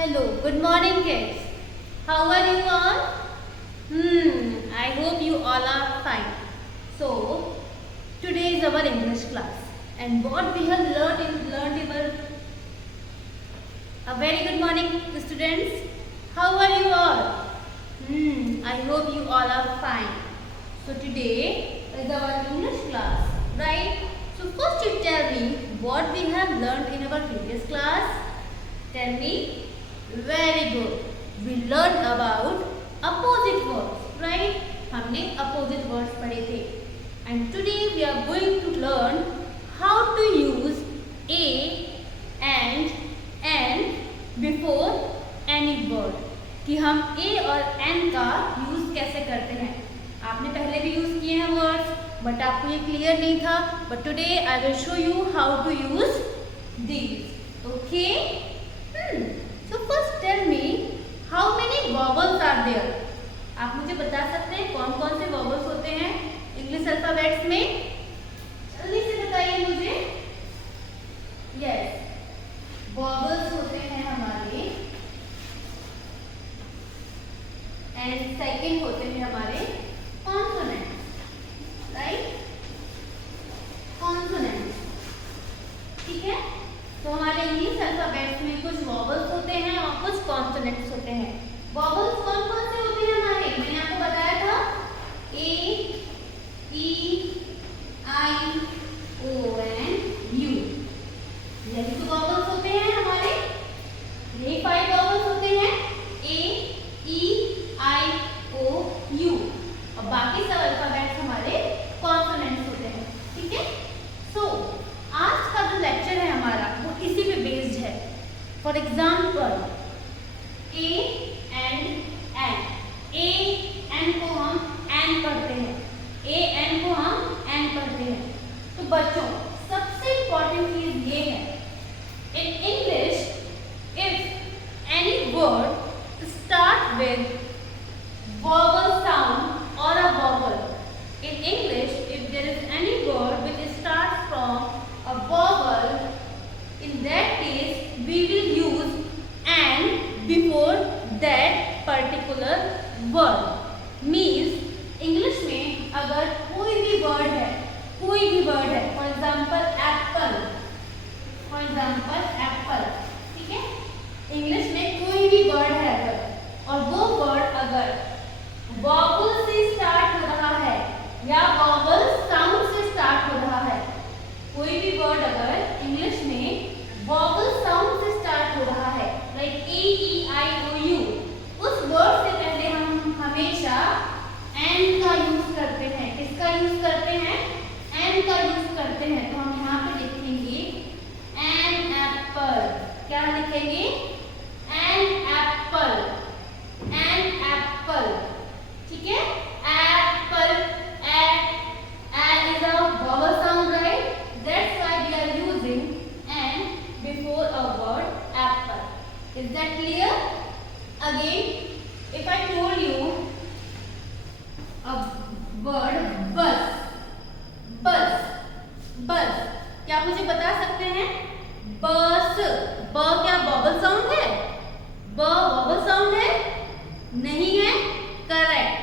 Hello, good morning kids. How are you all? I hope you all are fine. So, today is our English class and what we have learned in our a very good morning students. How are you all? I hope you all are fine. So, today is our English class, right? So, first you tell me what we have learned in our previous class. Tell me. Very good. We learned about opposite words, right? हमने opposite words पढ़े थे. And today we are going to learn how to use a and an before any word. कि हम a और an का use कैसे करते हैं. आपने पहले भी use किए हैं words, but आपको ये clear नहीं था. But today I will show you how to use these. Okay? So first tell me how many vowels are there? आप मुझे बता सकते हैं कौन कौन से vowels होते हैं इंग्लिश अल्फाबेट्स में? जल्दी से बताइए मुझे. Yes, vowels होते हैं हमारे and second होते हैं हमारे consonants, right? Consonants, ठीक है? तो हमारे इंग्लिश अल्फाबेट्स में कुछ वॉवल्स होते हैं और कुछ कॉन्सोनेंट्स होते हैं. वॉवल्स कौन कौन से होते हैं हमारे? मैंने आपको बताया था ए, E, I, O and you. यही तो वॉवल्स होते हैं हमारे. यही 5 वॉवल्स होते हैं ए, ई, आई, ओ, यू. और बाकी सब अल्फाबेट्स हमारे कॉन्सोनेंट्स होते हैं. ठीक है. सो आज का जो लेक्चर है हमारा वो इसी पे बेस्ड है. For example a and an. A an को हम एन पढ़ते हैं. ए एन को हम एन पढ़ते हैं. तो बच्चों सबसे इंपॉर्टेंट चीज ये है in English if any word start with vowel sound और a vowel. In English if there is any word which starts from a vowel, in that case we will use an before that particular word. Means English में अगर कोई भी word है, for example apple, ठीक है. English में कोई भी word है अगर और वो word अगर vowel से start हो रहा है या vowel sound से start हो रहा है, कोई भी वर्ड अगर इंग्लिश में वॉवल साउंड से स्टार्ट हो रहा है like A, E, I, O, U, उस वर्ड से पहले हम हमेशा एन का यूज करते हैं. किसका यूज करते हैं? एन का यूज करते हैं. तो हम यहाँ पे लिखेंगे एन एप्पल. क्या लिखेंगे? An apple. An apple. ठीक है. Apple is a vowel sound, right? That's why we are using an before a word apple. Is that clear? Again, if I told you a word bus, क्या आप मुझे बता सकते हैं? बस. ब क्या vowel sound है? ब vowel sound है? नहीं है? Correct.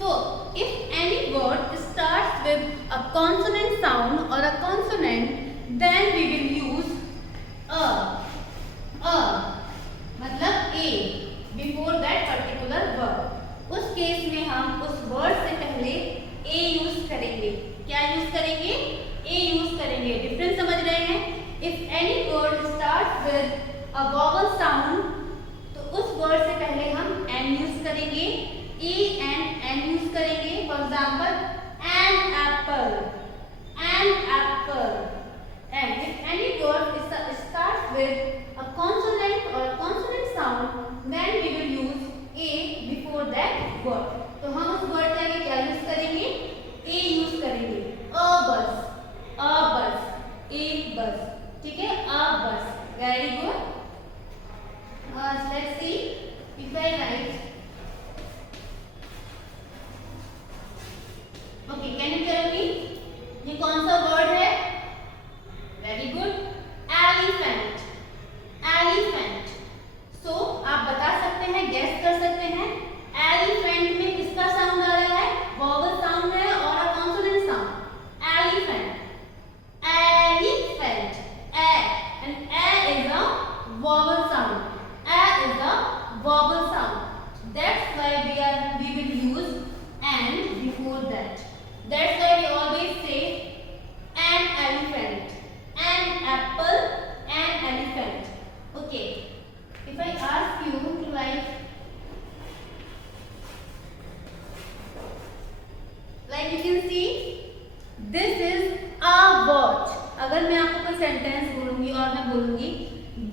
So, if any word starts with a consonant sound or a consonant, then we will use a मतलब a before that particular word. उस केस में हम उस वर्ड से पहले a यूज करेंगे. क्या यूज करेंगे? a यूज करेंगे. डिफरेंस समझ रहे हैं? If any word starts with a vowel sound, तो उस वर्ड से पहले हम n यूज करेंगे. A and n यूज करेंगे. For example an apple. And if any word starts with a consonant or a consonant sound, then we will use a before that word. तो हम उस word के आगे क्या use करेंगे? a use करेंगे. a bus, एक बस. ठीक है. a bus. Very good. Let's see if I write. Okay, can you tell me ये कौन सा वर्ड है? Very good. Elephant. So vowel sound. A is a vowel sound. That's why we will use an before that. That's why we always say an elephant, an apple, an elephant. Okay. If I ask you to like you can see, this is a watch. अगर मैं आपको कोई sentence बोलूंगी और मैं बोलूंगी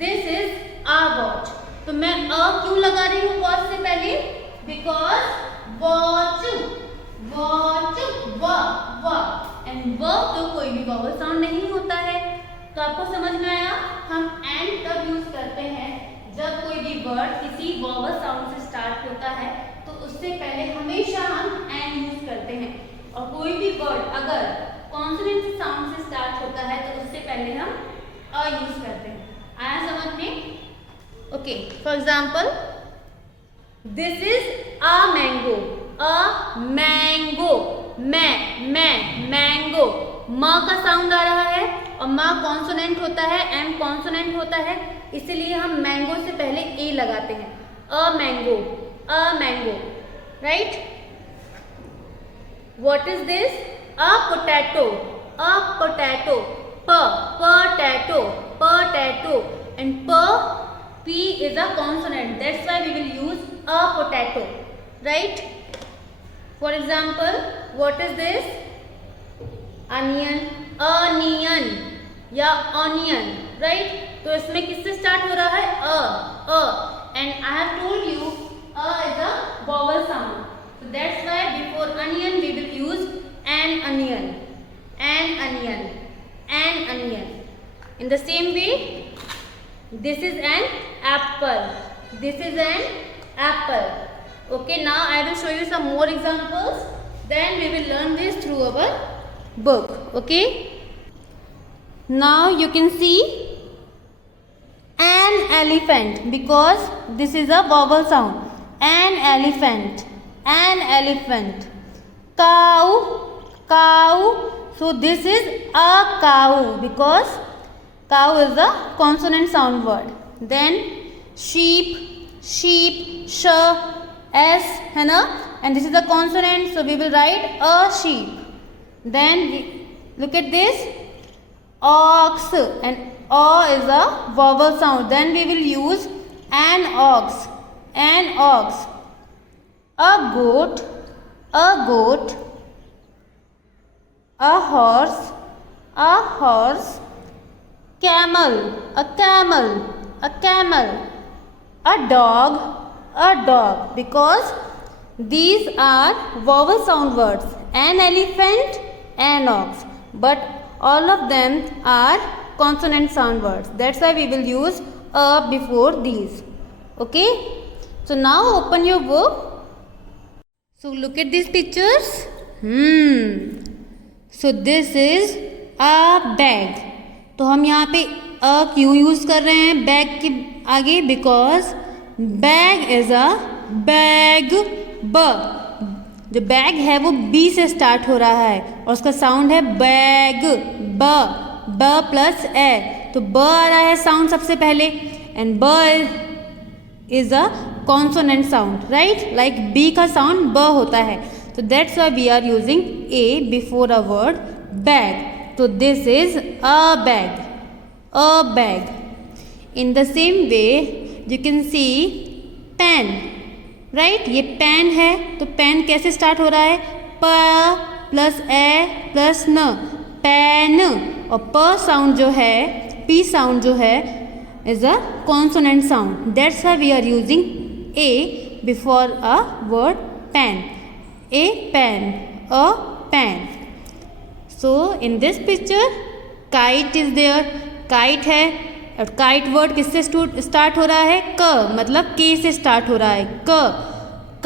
this is a watch, तो मैं अ क्यों लगा रही हूँ वॉच से पहले? बिकॉज वॉच वॉच व एंड व तो कोई भी वॉवल साउंड नहीं होता है। तो आपको समझ में आया? हम एंड तब यूज करते हैं जब कोई भी वर्ड किसी वॉवल साउंड से स्टार्ट होता है, तो उससे पहले हमेशा हम एंड यूज करते हैं। और कोई भी वर्ड अगर कॉन्सोनेंट साउंड से स्टार्ट होता है तो उससे पहले हम अ यूज करते हैं। आया समझ में? Okay, for example this is a mango, a mango, mango, म का साउंड आ रहा है और म कॉन्सोनेंट होता है, एम कॉन्सोनेंट होता है, इसलिए हम मैंगो से पहले ए लगाते हैं। A mango, right? What is this? A potato, potato, and p is a consonant. That's why we will use a potato, right? For example, what is this? Onion, या onion, right? तो इसमें किससे start हो रहा है? and I have told you is a vowel sound. So that's why before onion we will use an onion. In the same way, this is an apple. Okay, now I will show you some more examples. Then we will learn this through our book. Okay. Now you can see an elephant because this is a vowel sound. An elephant. Cow, so this is a cow because cow is a consonant sound word. Then sheep, sh, s है ना, and this is a consonant, so we will write a sheep. Then look at this, ox, and o is a vowel sound. Then we will use an ox. A goat, a horse, camel, a camel, a dog, because these are vowel sound words. An elephant, an ox, but all of them are consonant sound words. That's why we will use a before these. Okay, so now open your book. So look at these pictures. So this is a bag. तो हम यहाँ पे अ क्यों use कर रहे हैं bag के आगे? Because bag is a bag, जो बैग है वो बी से स्टार्ट हो रहा है और उसका साउंड है बैग, ब प्लस ए, तो ब आ रहा है साउंड सबसे पहले, एंड ब is a consonant sound, right? Like B का साउंड ब होता है, तो that's why we are using a before a word bag. तो this is a bag. In the same way you can see pen, right? ये pen है, तो pen कैसे स्टार्ट हो रहा है? प प्लस ए प्लस न, पेन. और प साउंड जो है, पी साउंड जो है is a consonant sound. That's why we are using a before a word pen. A pen, a pen. So in this picture kite is there. Kite है और kite word किससे स्टार्ट हो रहा है? क, मतलब k से स्टार्ट हो रहा है. क,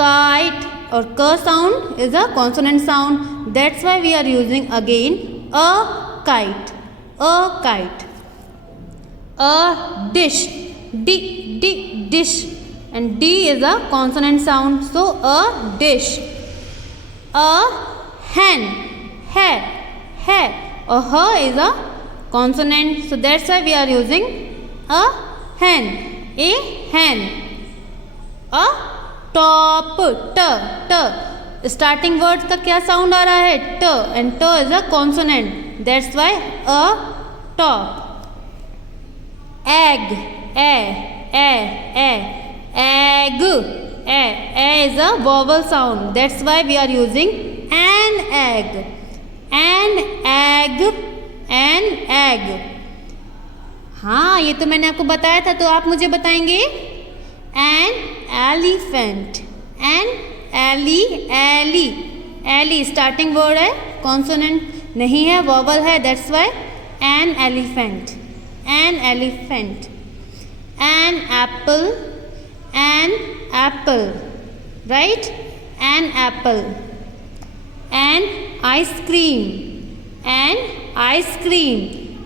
kite, और क sound is a consonant sound. That's why we are using again a kite. A dish, dish, and D is a consonant sound, so a dish. A hen, or her is a consonant, so that's why we are using a hen, a hen. A top, t, t. Starting words का क्या sound आ रहा है? T, and t is a consonant. That's why a top. Egg, a, egg, a is a vowel sound. That's why we are using an egg. An egg, an egg. हाँ, ये तो मैंने आपको बताया था, तो आप मुझे बताएंगे an elephant, an एली स्टार्टिंग वर्ड है, कॉन्सोनेंट नहीं है, वॉवल है, that's why an elephant, an elephant. An apple, right? An apple. An ice cream, an ice cream.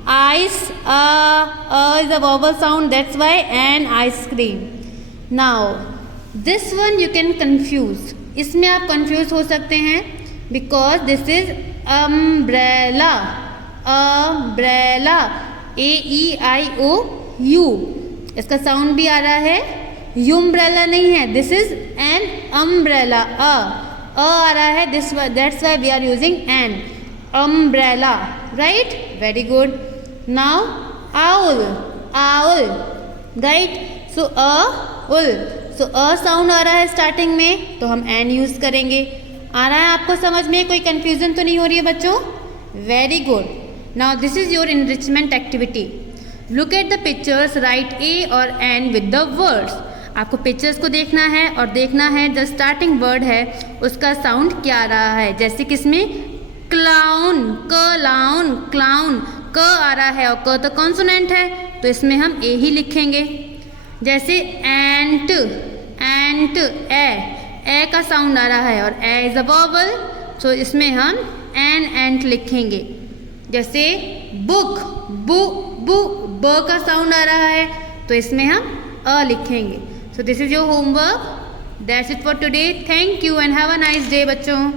Ice is a vowel sound, that's why an ice cream. Now this one you can confuse. इसमें आप confuse हो सकते हैं because this is umbrella, umbrella, AEIOU. इसका sound भी आ रहा है, यूम्ब्रेला नहीं है, दिस इज एन अम्ब्रेला. आ रहा है, this that's why we are using an umbrella, right? Very good. Now owl, owl, right? So उल, सो साउंड आ रहा है स्टार्टिंग में, तो हम एन यूज करेंगे. आ रहा है आपको समझ में? कोई कंफ्यूजन तो नहीं हो रही है बच्चों? Very good. Now this is your enrichment activity. Look at the pictures, right a और एन विद द वर्ड्स. आपको पिक्चर्स को देखना है और देखना है जो स्टार्टिंग वर्ड है उसका साउंड क्या आ रहा है. जैसे कि इसमें क्लाउन, क्लाउन, क्लाउन, क आ रहा है और क तो कॉन्सोनेंट है, तो इसमें हम ए ही लिखेंगे. जैसे एंट, एंट, ए का साउंड आ रहा है और ए इज अ वॉवल, तो इसमें हम एंट लिखेंगे. जैसे बुक, बु, बु, ब का साउंड आ रहा है, तो इसमें हम अ लिखेंगे. So this is your homework. That's it for today. Thank you and have a nice day बच्चों.